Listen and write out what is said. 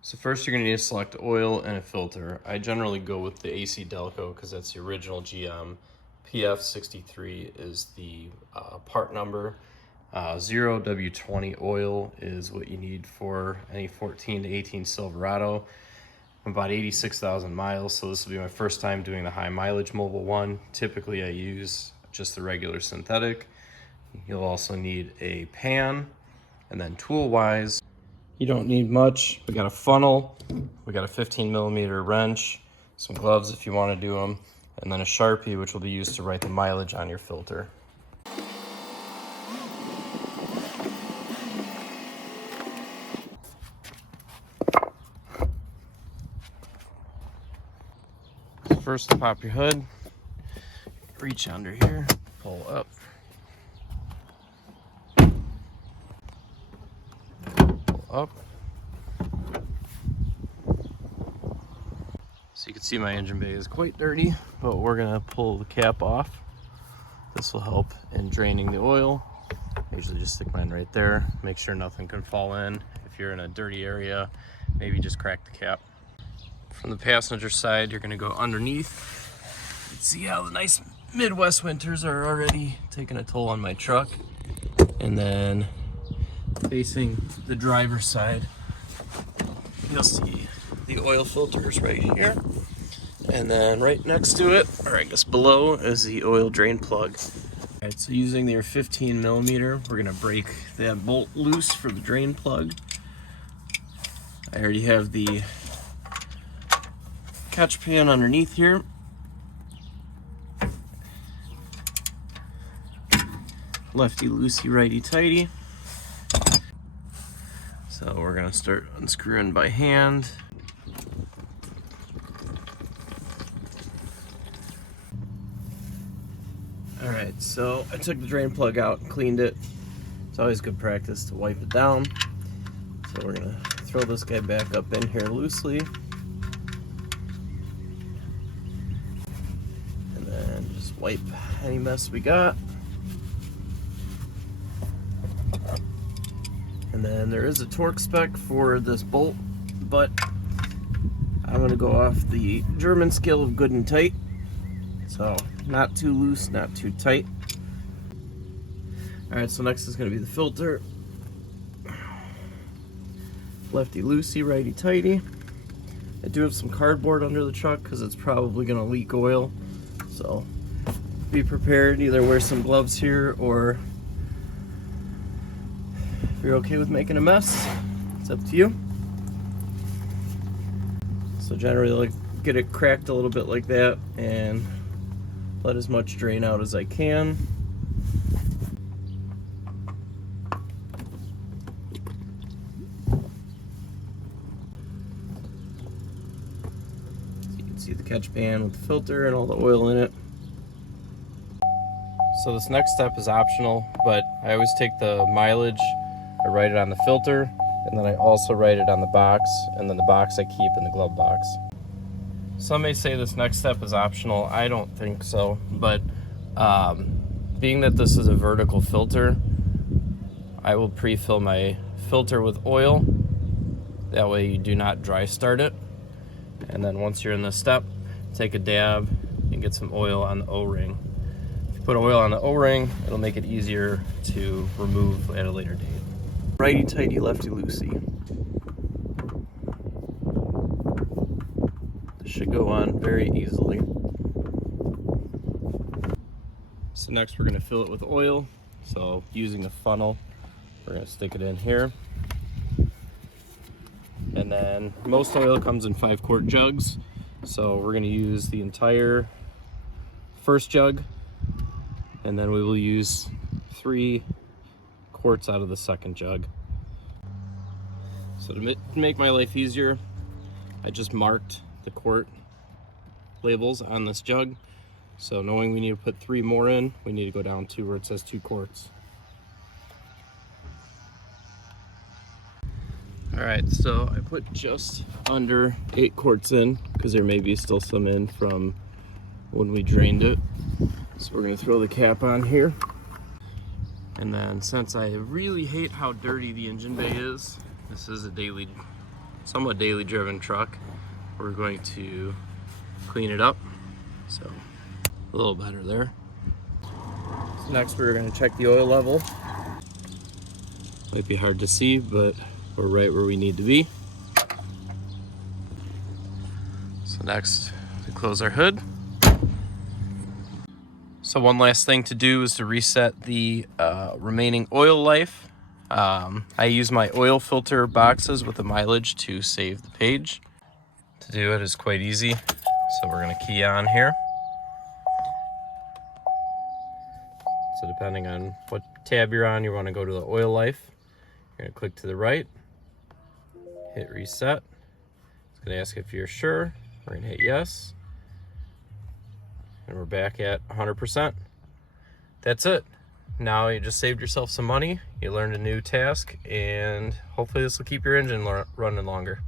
So first you're going to need to select oil and a filter. I generally go with the AC Delco because that's the original GM. PF63 is the part number. 0W20 oil is what you need for any 14 to 18 Silverado. I'm about 86,000 miles, so this will be my first time doing the high mileage mobile one. Typically I use just the regular synthetic. You'll also need a pan, and then tool wise, you don't need much. We got a funnel, we got a 15mm wrench, some gloves if you want to do them, and then a Sharpie, which will be used to write the mileage on your filter. First, pop your hood, reach under here, pull up. Pull up. So you can see my engine bay is quite dirty, but we're gonna pull the cap off. This will help in draining the oil. I usually just stick mine right there, make sure nothing can fall in. If you're in a dirty area, maybe just crack the cap. From the passenger side, you're gonna go underneath. See how the nice Midwest winters are already taking a toll on my truck. And then facing the driver's side, you'll see the oil filters right here. And then right next to it, or I guess below, is the oil drain plug. All right, so using your 15mm, we're gonna break that bolt loose for the drain plug. I already have the catch pan underneath here. Lefty loosey, righty tighty. So we're gonna start unscrewing by hand. All right, so I took the drain plug out and cleaned it. It's always good practice to wipe it down. So we're gonna throw this guy back up in here loosely. And then just wipe any mess we got. And then there is a torque spec for this bolt, but I'm gonna go off the German scale of good and tight. So not too loose, not too tight. All right, so next is gonna be the filter. Lefty loosey, righty tighty. I do have some cardboard under the truck because it's probably gonna leak oil. So be prepared, either wear some gloves here, or if you're okay with making a mess, it's up to you. So generally like get it cracked a little bit like that and let as much drain out as I can. So you can see the catch pan with the filter and all the oil in it. So this next step is optional, but I always take the mileage, I write it on the filter, and then I also write it on the box, and then the box I keep in the glove box. Some may say this next step is optional. I don't think so, but being that this is a vertical filter, I will pre-fill my filter with oil. That way you do not dry start it. And then once you're in this step, take a dab and get some oil on the O-ring. If you put oil on the O-ring, it'll make it easier to remove at a later date. Righty tighty, lefty loosey. This should go on very easily. So next we're gonna fill it with oil. So using a funnel, we're gonna stick it in here. And then most oil comes in 5-quart jugs. So we're gonna use the entire first jug, and then we will use 3 quarts out of the second jug. So to make my life easier, I just marked the quart labels on this jug. So knowing we need to put 3 more in, we need to go down to where it says 2 quarts. All right, so I put just under 8 quarts in because there may be still some in from when we drained it. So we're gonna throw the cap on here. And then since I really hate how dirty the engine bay is, this is a daily somewhat daily driven truck. We're going to clean it up. So a little better there. So next we're going to check the oil level. Might be hard to see, but we're right where we need to be. So next we close our hood. So one last thing to do is to reset the remaining oil life. I use my oil filter boxes with the mileage to save the page. To do it is quite easy. So we're gonna key on here. So depending on what tab you're on, you wanna go to the oil life. You're gonna click to the right, hit reset. It's gonna ask if you're sure. We're gonna hit yes. And we're back at 100%. That's it. Now you just saved yourself some money, you learned a new task, and hopefully this will keep your engine running longer.